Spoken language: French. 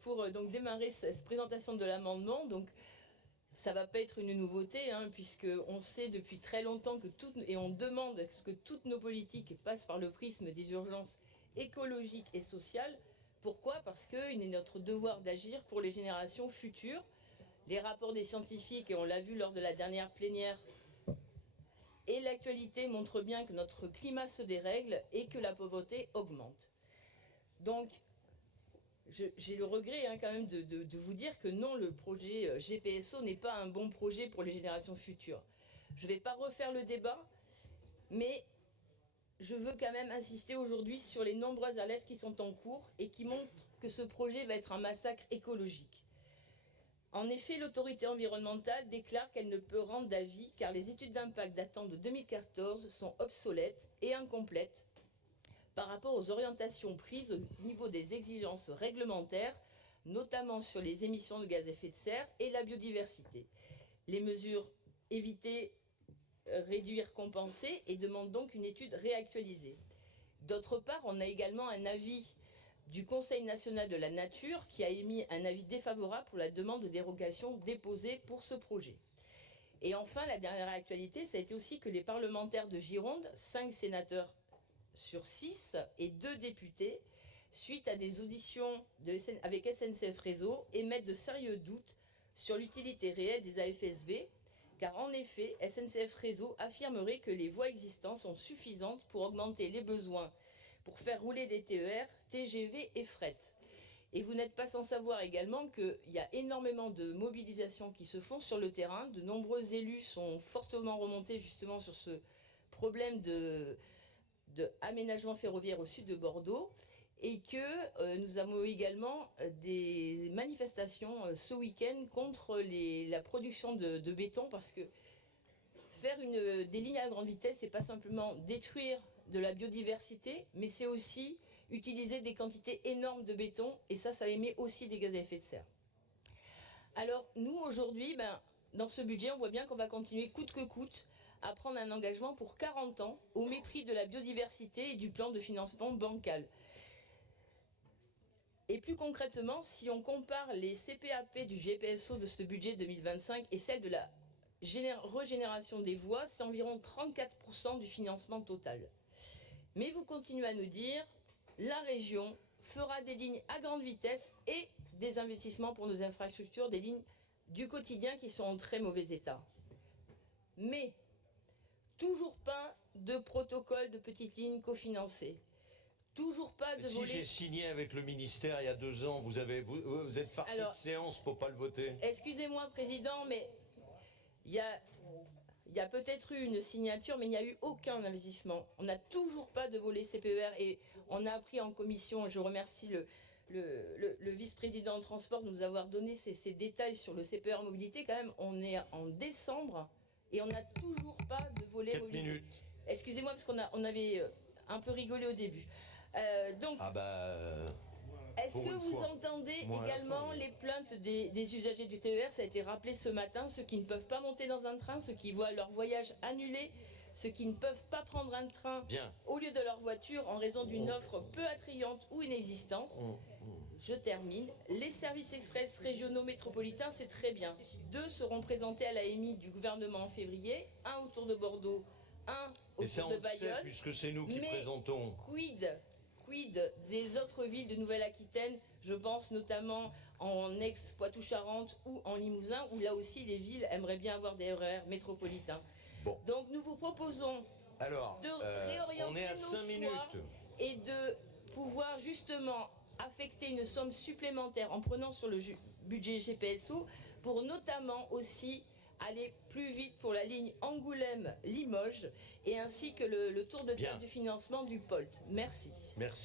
pour donc démarrer cette présentation de l'amendement. Donc, ça va pas être une nouveauté, hein, puisque on sait depuis très longtemps que et on demande que toutes nos politiques passent par le prisme des urgences écologiques et sociales. Pourquoi? Parce qu'il est notre devoir d'agir pour les générations futures. Les rapports des scientifiques, et on l'a vu lors de la dernière plénière, et l'actualité montrent bien que notre climat se dérègle et que la pauvreté augmente. Donc, j'ai le regret quand même de vous dire que non, le projet GPSO n'est pas un bon projet pour les générations futures. Je ne vais pas refaire le débat, mais je veux quand même insister aujourd'hui sur les nombreuses alertes qui sont en cours et qui montrent que ce projet va être un massacre écologique. En effet, l'autorité environnementale déclare qu'elle ne peut rendre d'avis car les études d'impact datant de 2014 sont obsolètes et incomplètes par rapport aux orientations prises au niveau des exigences réglementaires, notamment sur les émissions de gaz à effet de serre et la biodiversité. Les mesures éviter, réduire, compenser et demandent donc une étude réactualisée. D'autre part, on a également un avis du Conseil national de la nature qui a émis un avis défavorable pour la demande de dérogation déposée pour ce projet. Et enfin, la dernière actualité, ça a été aussi que les parlementaires de Gironde, 5 sénateurs sur 6 et 2 députés, suite à des auditions avec SNCF Réseau, émettent de sérieux doutes sur l'utilité réelle des AFSB, car en effet, SNCF Réseau affirmerait que les voies existantes sont suffisantes pour augmenter les besoins pour faire rouler des TER, TGV et fret. Et vous n'êtes pas sans savoir également qu'il y a énormément de mobilisations qui se font sur le terrain. De nombreux élus sont fortement remontés justement sur ce problème de aménagement ferroviaire au sud de Bordeaux et que nous avons également des manifestations ce week-end contre la production de béton, parce que faire des lignes à grande vitesse, c'est pas simplement détruire de la biodiversité, mais c'est aussi utiliser des quantités énormes de béton, et ça émet aussi des gaz à effet de serre. Alors nous aujourd'hui, dans ce budget, on voit bien qu'on va continuer coûte que coûte à prendre un engagement pour 40 ans au mépris de la biodiversité et du plan de financement bancal. Et plus concrètement, si on compare les CPAP du GPSO de ce budget 2025 et celle de la régénération des voies, c'est environ 34% du financement total. Mais vous continuez à nous dire, la région fera des lignes à grande vitesse et des investissements pour nos infrastructures, des lignes du quotidien qui sont en très mauvais état. Mais toujours pas de protocole de petites lignes cofinancées. Toujours pas de Si j'ai signé avec le ministère il y a 2 ans, vous êtes parti de séance pour pas le voter. Excusez-moi, Président, mais il y a peut-être eu une signature, mais il n'y a eu aucun investissement. On n'a toujours pas de volet CPER et on a appris en commission, je remercie le vice-président de transport de nous avoir donné ces détails sur le CPER mobilité. Quand même, on est en décembre et on n'a toujours pas de volet 4 mobilité. minutes. Excusez-moi parce qu'on avait un peu rigolé au début. Donc, est-ce que vous entendez également les plaintes des usagers du TER? Ça a été rappelé ce matin, ceux qui ne peuvent pas monter dans un train, ceux qui voient leur voyage annulé, ceux qui ne peuvent pas prendre un train au lieu de leur voiture en raison d'une offre peu attrayante ou inexistante. Je termine. Les services express régionaux métropolitains, c'est très bien. 2 seront présentés à l'AMI du gouvernement en février, un autour de Bordeaux, un autour de Bayonne. Puisque c'est nous qui présentons. Quid des autres villes de Nouvelle-Aquitaine? Je pense notamment en Aix-Poitou-Charentes ou en Limousin, où là aussi les villes aimeraient bien avoir des RER métropolitains. Bon. Donc nous vous proposons de réorienter nos choix et de pouvoir justement affecter une somme supplémentaire en prenant sur le budget GPSO pour notamment aussi aller plus vite pour la ligne Angoulême-Limoges et ainsi que le tour de table du financement du POLT. Merci. Merci.